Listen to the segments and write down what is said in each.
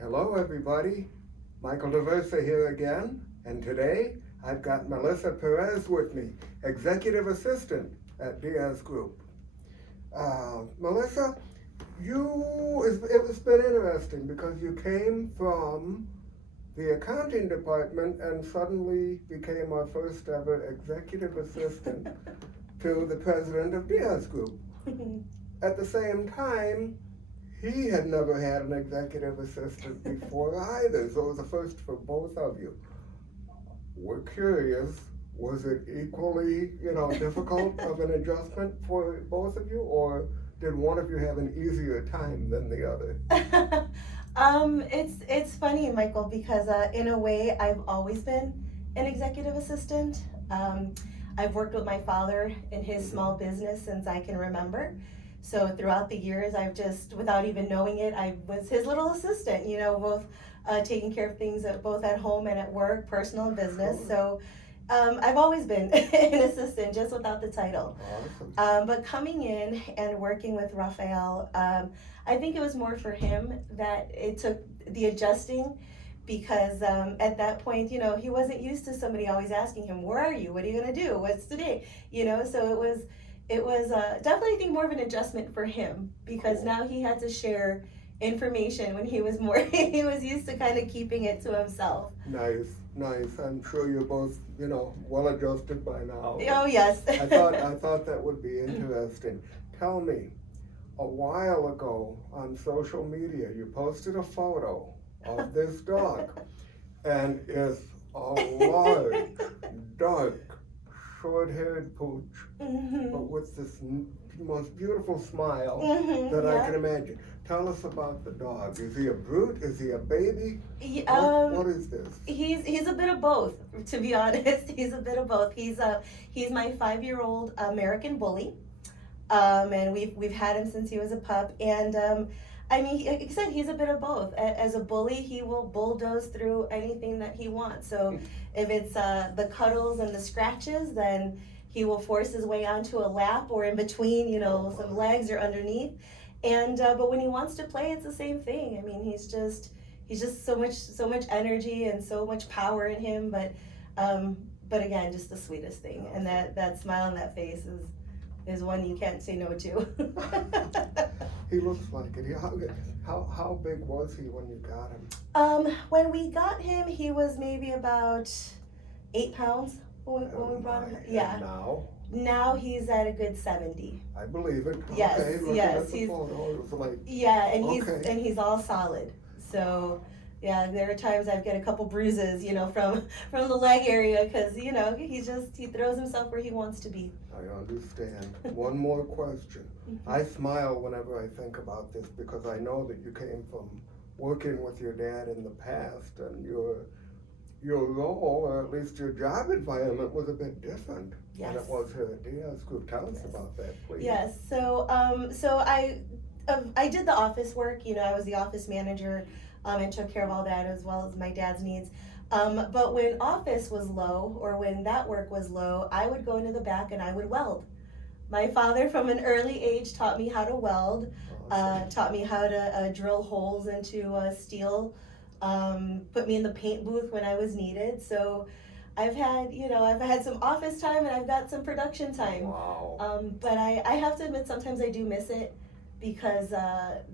Hello, everybody. Michael DeVersa here again, and today I've got Melisa Perez with me, Executive Assistant at Diaz Group. Melissa, it's been interesting because you came from the accounting department and suddenly became our first ever Executive Assistant to the president of Diaz Group. At the same time, he had never had an executive assistant before either, so it was a first for both of you. We're curious, was it equally, difficult of an adjustment for both of you, or did one of you have an easier time than the other? It's funny, Michael, because in a way I've always been an executive assistant. I've worked with my father in his small business since I can remember. So throughout the years, I've just, without even knowing it, I was his little assistant, both taking care of things both at home and at work, personal and business. So I've always been an assistant, just without the title. Awesome. But coming in and working with Raphael, I think it was more for him that it took the adjusting, because at that point, he wasn't used to somebody always asking him, "Where are you? What are you gonna do? What's today?" So it was definitely, I think, more of an adjustment for him, because Cool. now he had to share information when he was more he was used to kind of keeping it to himself. Nice, nice. I'm sure you're both, well adjusted by now. Oh yes. I thought that would be interesting. Tell me, a while ago on social media, you posted a photo of this dog, and it's a large, dark, short-haired pooch, but with this most beautiful smile that I Yeah. can imagine. Tell us about the dog. Is he a brute? Is he a baby? He, What is this? he's a bit of both, to be honest. He's a bit of both. He's my 5-year-old American bully, and we've had him since he was a pup. And I mean, like I said, he's a bit of both. As a bully, he will bulldoze through anything that he wants. So if it's the cuddles and the scratches, then he will force his way onto a lap or in between, some legs or underneath. And but when he wants to play, it's the same thing. I mean, he's just so much energy and so much power in him. But again, just the sweetest thing. And that smile on that face is one you can't say no to. He looks like it. How big was he when you got him? When we got him, he was maybe about 8 pounds when we brought him. Yeah. And Now he's at a good 70. I believe it. Yes, Okay, looking yes, at the he's- photo, it was like, Yeah, and Okay. he's all solid. So yeah, there are times I've got a couple bruises, from the leg area, because he throws himself where he wants to be. I understand. One more question. I smile whenever I think about this because I know that you came from working with your dad in the past, and your role, or at least your job environment, was a bit different than it Yes. was here at Diaz Group. Tell us Yes. about that, please. Yes. So I did the office work. I was the office manager, and took care of all that as well as my dad's needs. But when office was low, or when that work was low, I would go into the back and I would weld. My father, from an early age, taught me how to weld. Awesome. Taught me how to drill holes into steel. Put me in the paint booth when I was needed. So I've had some office time, and I've got some production time. Wow. But I have to admit, sometimes I do miss it, because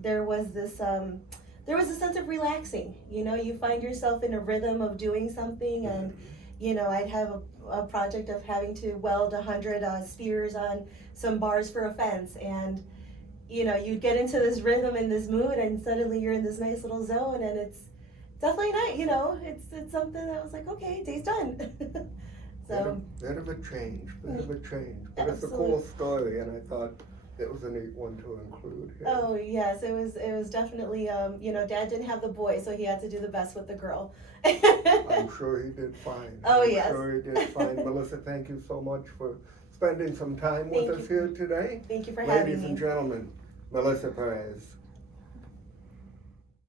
there was a sense of relaxing. You find yourself in a rhythm of doing something, and I'd have a project of having to weld 100 spears on some bars for a fence, and you'd get into this rhythm and this mood, and suddenly you're in this nice little zone, and it's definitely nice. It's something that was like, okay, day's done. So Bit of a change, but it's a Absolutely. cool story, and I thought it was a neat one to include here. Oh yes, it was definitely Dad didn't have the boy, so he had to do the best with the girl. I'm sure he did fine. Oh, I'm yes. sure he did fine. Melissa, thank you so much for spending some time with Thank us you. here today. Thank you for Ladies having me. and gentlemen, Melisa Perez.